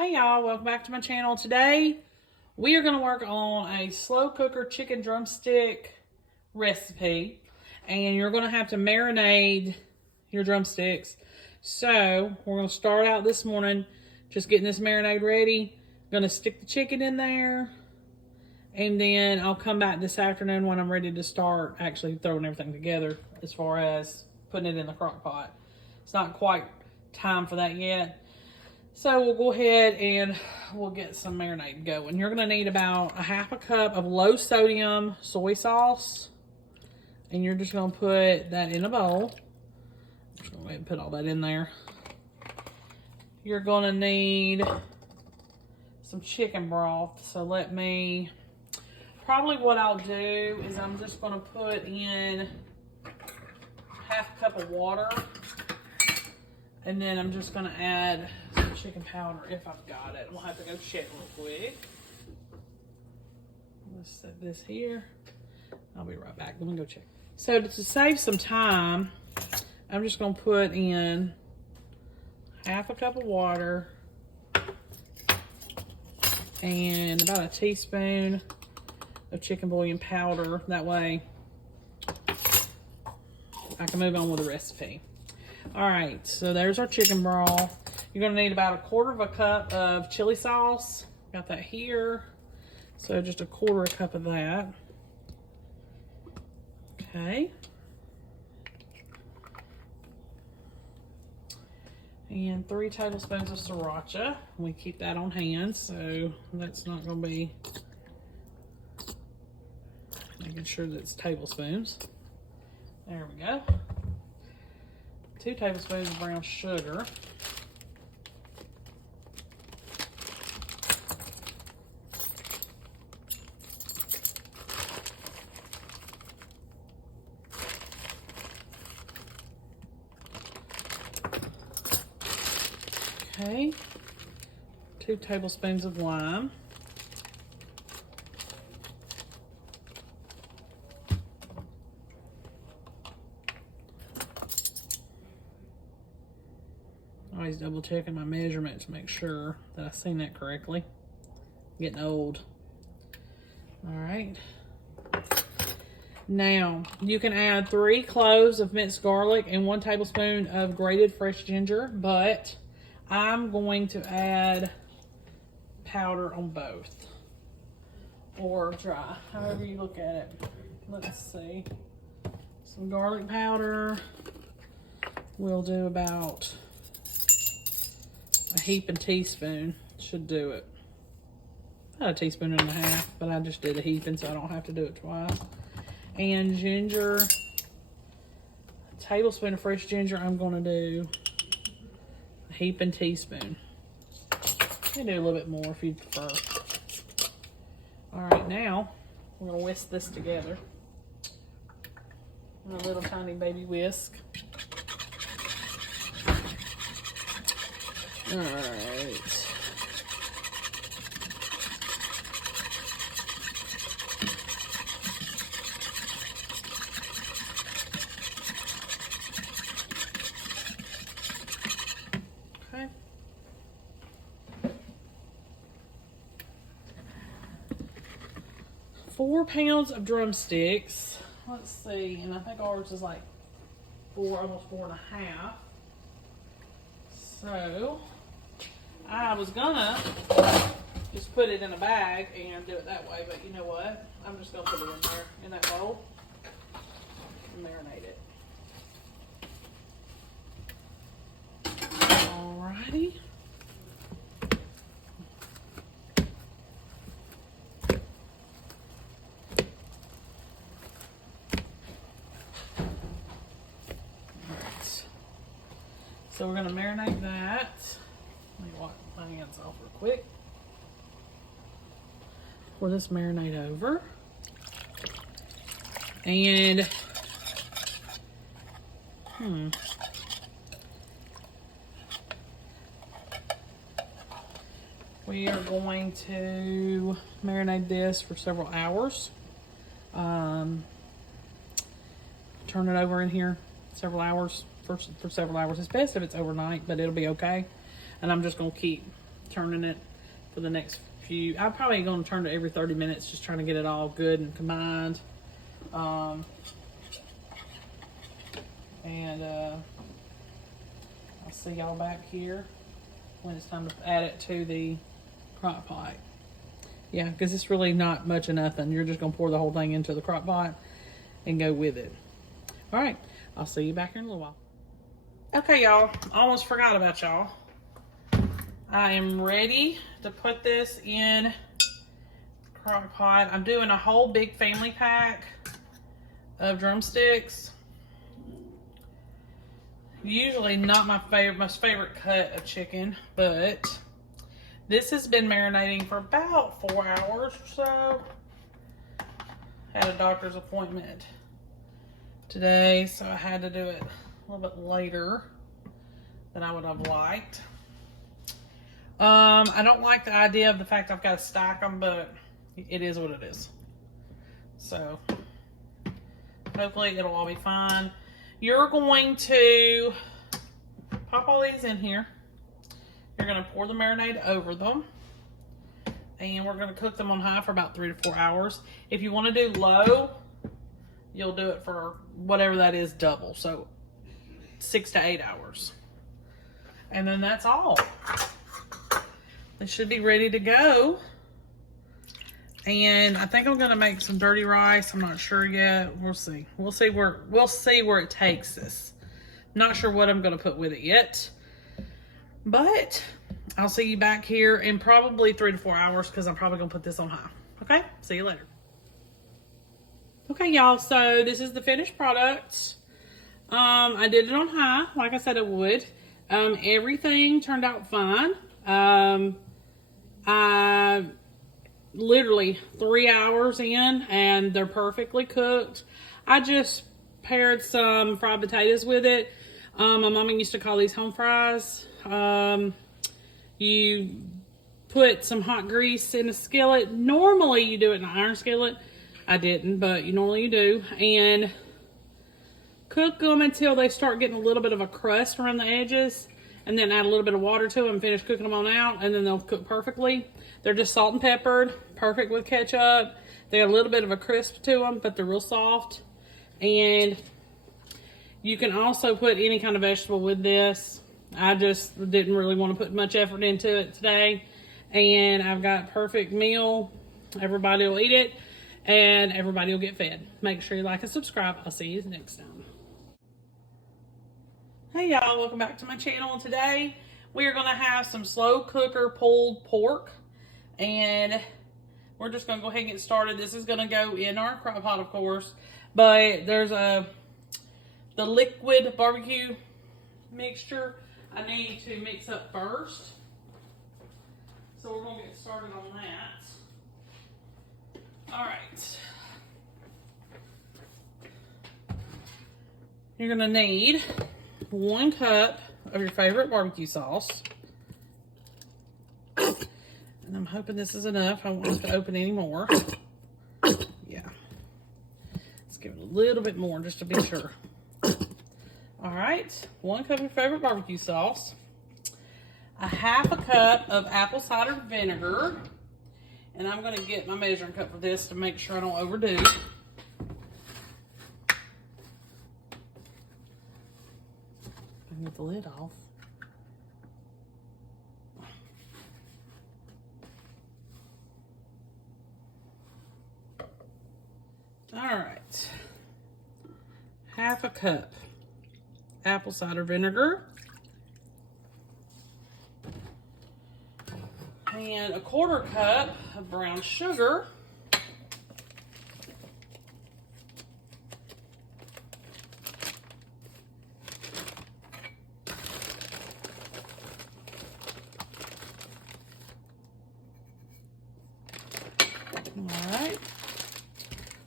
Hey y'all, welcome back to my channel. Today we are going to work on a slow cooker chicken drumstick recipe, and you're going to have to marinate your drumsticks. So we're going to start out this morning just getting this marinade ready. Going to stick the chicken in there, and then I'll come back this afternoon when I'm ready to start actually throwing everything together as far as putting it in the crock pot. It's not quite time for that yet. So we'll go ahead and we'll get some marinade going. You're going to need about a half a cup of low sodium soy sauce. And you're just going to put that in a bowl. I'm just going to go ahead and put all that in there. You're going to need some chicken broth. So probably what I'll do is I'm just going to put in half a cup of water. And then I'm just going to add some chicken powder if I've got it. We'll have to go check real quick. Let's set this here. I'll be right back. Let me go check. So to save some time, I'm just going to put in half a cup of water and about a teaspoon of chicken bouillon powder. That way I can move on with the recipe. All right, so there's our chicken broth. You're gonna need about 1/4 cup of chili sauce. Got that here. So just 1/4 cup of that. Okay. And 3 tablespoons of sriracha. We keep that on hand, so that's not gonna be, making sure that it's tablespoons. There we go. 2 tablespoons of brown sugar. Okay. 2 tablespoons of lime. Always double checking my measurements to make sure that I've seen that correctly. Getting old. All right. Now, you can add 3 cloves of minced garlic and 1 tablespoon of grated fresh ginger, but I'm going to add powder on both. Or dry, however you look at it. Let's see. Some garlic powder. We'll do about a heaping teaspoon should do it. About 1.5 teaspoons, but I just did a heaping so I don't have to do it twice. And ginger, a tablespoon of fresh ginger. I'm going to do a heaping teaspoon. You can do a little bit more if you prefer. All right, now we're going to whisk this together in a little tiny baby whisk. All right. Okay. 4 pounds of drumsticks. Let's see, and I think ours is like almost 4.5. So I was gonna just put it in a bag and do it that way, but you know what? I'm just gonna put it in there in that bowl and marinate it. Alrighty. Alright. So we're gonna marinate that. Let me wash my hands off real quick. Pour this marinade over. And we are going to marinate this for several hours. Turn it over in here several hours for several hours. It's best if it's overnight, but it'll be okay. And I'm just gonna keep turning it for the next few. I'm probably going to turn it every 30 minutes, just trying to get it all good and combined. I'll see y'all back here when it's time to add it to the crock pot. Yeah, because it's really not much of nothing. You're just going to pour the whole thing into the crock pot and go with it. All right, I'll see you back here in a little while. Okay, y'all, almost forgot about y'all. I am ready to put this in the crock pot. I'm doing a whole big family pack of drumsticks. Usually not my most favorite cut of chicken, but this has been marinating for about 4 hours or so. Had a doctor's appointment today, so I had to do it a little bit later than I would have liked. I don't like the idea of the fact I've got to stack them, but it is what it is. So hopefully it'll all be fine. You're going to pop all these in here. You're going to pour the marinade over them. And we're going to cook them on high for about 3 to 4 hours. If you want to do low, you'll do it for whatever that is, double. So 6 to 8 hours. And then that's all. They should be ready to go. And I think I'm gonna make some dirty rice. I'm not sure yet. We'll see. We'll see where it takes us. Not sure what I'm gonna put with it yet. But I'll see you back here in probably 3 to 4 hours because I'm probably gonna put this on high. Okay? See you later. Okay, y'all, so this is the finished product. I did it on high, like I said it would. Everything turned out fine. I literally 3 hours in and they're perfectly cooked. I just paired some fried potatoes with it. My mama used to call these home fries. You put some hot grease in a skillet. Normally you do it in an iron skillet. I didn't, but normally you do. And cook them until they start getting a little bit of a crust around the edges. And then add a little bit of water to them and finish cooking them on out, and then they'll cook perfectly. They're just salt and peppered, perfect with ketchup. They got a little bit of a crisp to them, but they're real soft. And you can also put any kind of vegetable with this. I just didn't really want to put much effort into it today. And I've got perfect meal. Everybody will eat it, and everybody will get fed. Make sure you like and subscribe. I'll see you next time. Hey y'all, welcome back to my channel. Today we are going to have some slow cooker pulled pork, and we're just going to go ahead and get started. This is going to go in our crock pot, of course, but there's the liquid barbecue mixture I need to mix up first, so we're going to get started on that. All right, you're going to need 1 cup of your favorite barbecue sauce. And I'm hoping this is enough. I won't have to open any more. Yeah. Let's give it a little bit more just to be sure. All right. 1 cup of your favorite barbecue sauce. 1/2 cup of apple cider vinegar. And I'm going to get my measuring cup for this to make sure I don't overdo. Get the lid off. All right. 1/2 cup apple cider vinegar. And 1/4 cup of brown sugar. All right,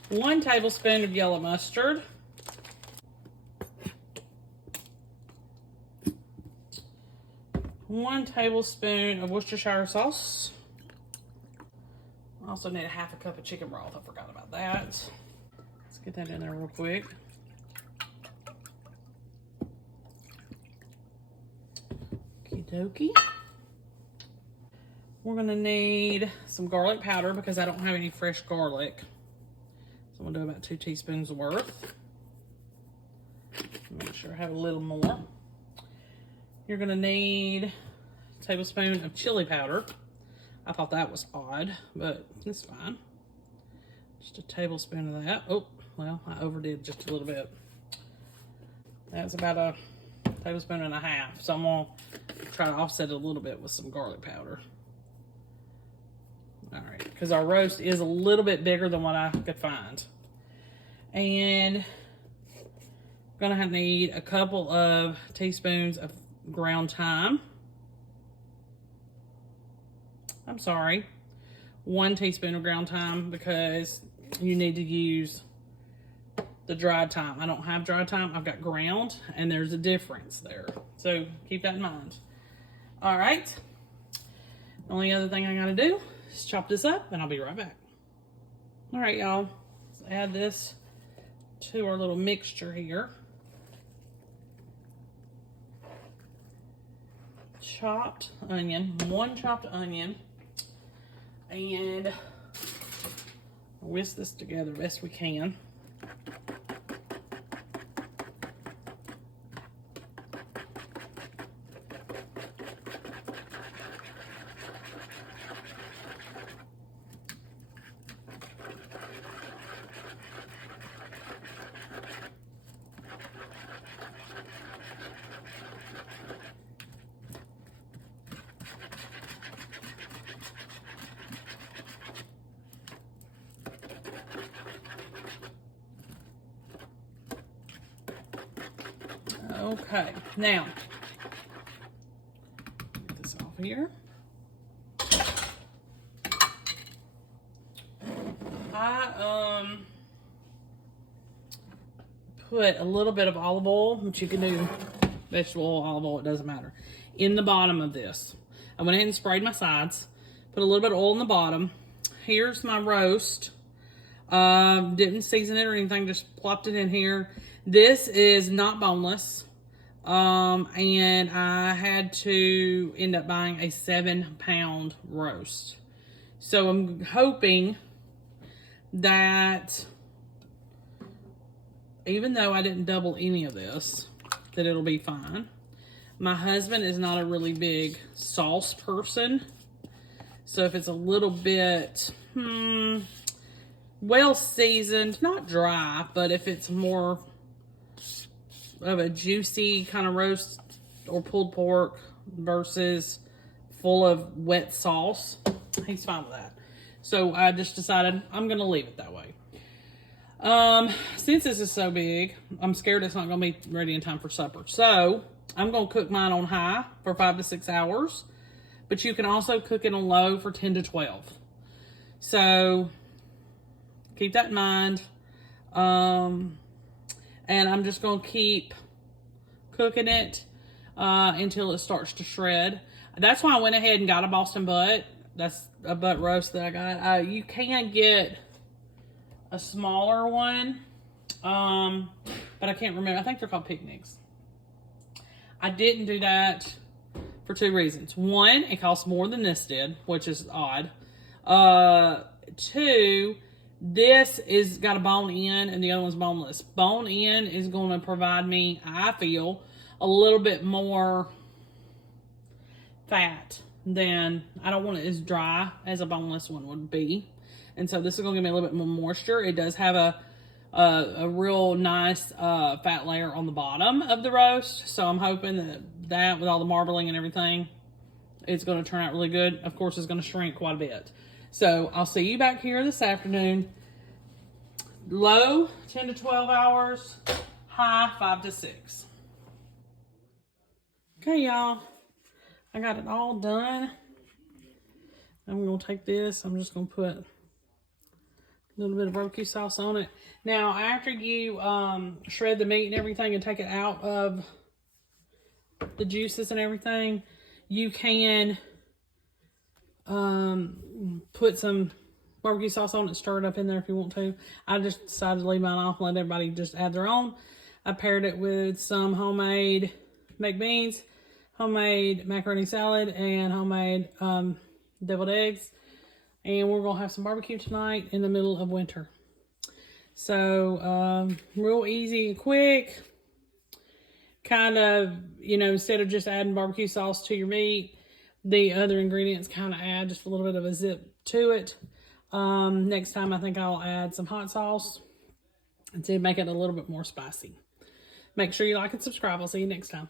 1 tablespoon of yellow mustard, 1 tablespoon of Worcestershire sauce. I also need 1/2 cup of chicken broth. I forgot about that. Let's get that in there real quick. Okie dokie. We're gonna need some garlic powder because I don't have any fresh garlic. So I'm gonna do about 2 teaspoons worth. Make sure I have a little more. You're gonna need a tablespoon of chili powder. I thought that was odd, but it's fine. Just a tablespoon of that. Oh, well, I overdid just a little bit. That's about a tablespoon and a half. So I'm gonna try to offset it a little bit with some garlic powder. All right, because our roast is a little bit bigger than what I could find. And I'm gonna need a couple of teaspoons of ground thyme. I'm sorry, 1 teaspoon of ground thyme because you need to use the dried thyme. I don't have dried thyme, I've got ground, and there's a difference there. So keep that in mind. All right, the only other thing I gotta do is chop this up and I'll be right back. All right, y'all, let's add this to our little mixture here. Chopped onion, 1 chopped onion, and whisk this together best we can. Okay, now, get this off here. I put a little bit of olive oil, which you can do vegetable oil, olive oil, it doesn't matter, in the bottom of this. I went ahead and sprayed my sides, put a little bit of oil in the bottom. Here's my roast. Didn't season it or anything, just plopped it in here. This is not boneless. And I had to end up buying a 7-pound roast. So I'm hoping that even though I didn't double any of this, that it'll be fine. My husband is not a really big sauce person. So if it's a little bit, well seasoned, not dry, but if it's more of a juicy kind of roast or pulled pork versus full of wet sauce, he's fine with that. So I just decided I'm gonna leave it that way. Since this is so big, I'm scared it's not gonna be ready in time for supper. So I'm gonna cook mine on high for 5 to 6 hours, but you can also cook it on low for 10 to 12. So keep that in mind. And I'm just going to keep cooking it until it starts to shred. That's why I went ahead and got a Boston butt. That's a butt roast that I got. You can get a smaller one, but I can't remember. I think they're called picnics. I didn't do that for 2 reasons. 1, it costs more than this did, which is odd. 2, this is got a bone in and the other one's boneless. Bone in is going to provide me, I feel, a little bit more fat than, I don't want it as dry as a boneless one would be. And so this is going to give me a little bit more moisture. It does have a real nice fat layer on the bottom of the roast. So I'm hoping that with all the marbling and everything, it's going to turn out really good. Of course, it's going to shrink quite a bit. So I'll see you back here this afternoon. Low, 10 to 12 hours. High, 5 to 6. Okay, y'all. I got it all done. I'm going to take this. I'm just going to put a little bit of barbecue sauce on it. Now, after you shred the meat and everything and take it out of the juices and everything, you can put some barbecue sauce on it, stir it up in there if you want to. I just decided to leave mine off and let everybody just add their own. I paired it with some homemade baked beans, homemade macaroni salad, and homemade deviled eggs. And we're going to have some barbecue tonight in the middle of winter. So, real easy and quick. Kind of, you know, instead of just adding barbecue sauce to your meat, the other ingredients kind of add just a little bit of a zip to it. Next time I think I'll add some hot sauce to make it a little bit more spicy. Make sure you like and subscribe. I'll see you next time.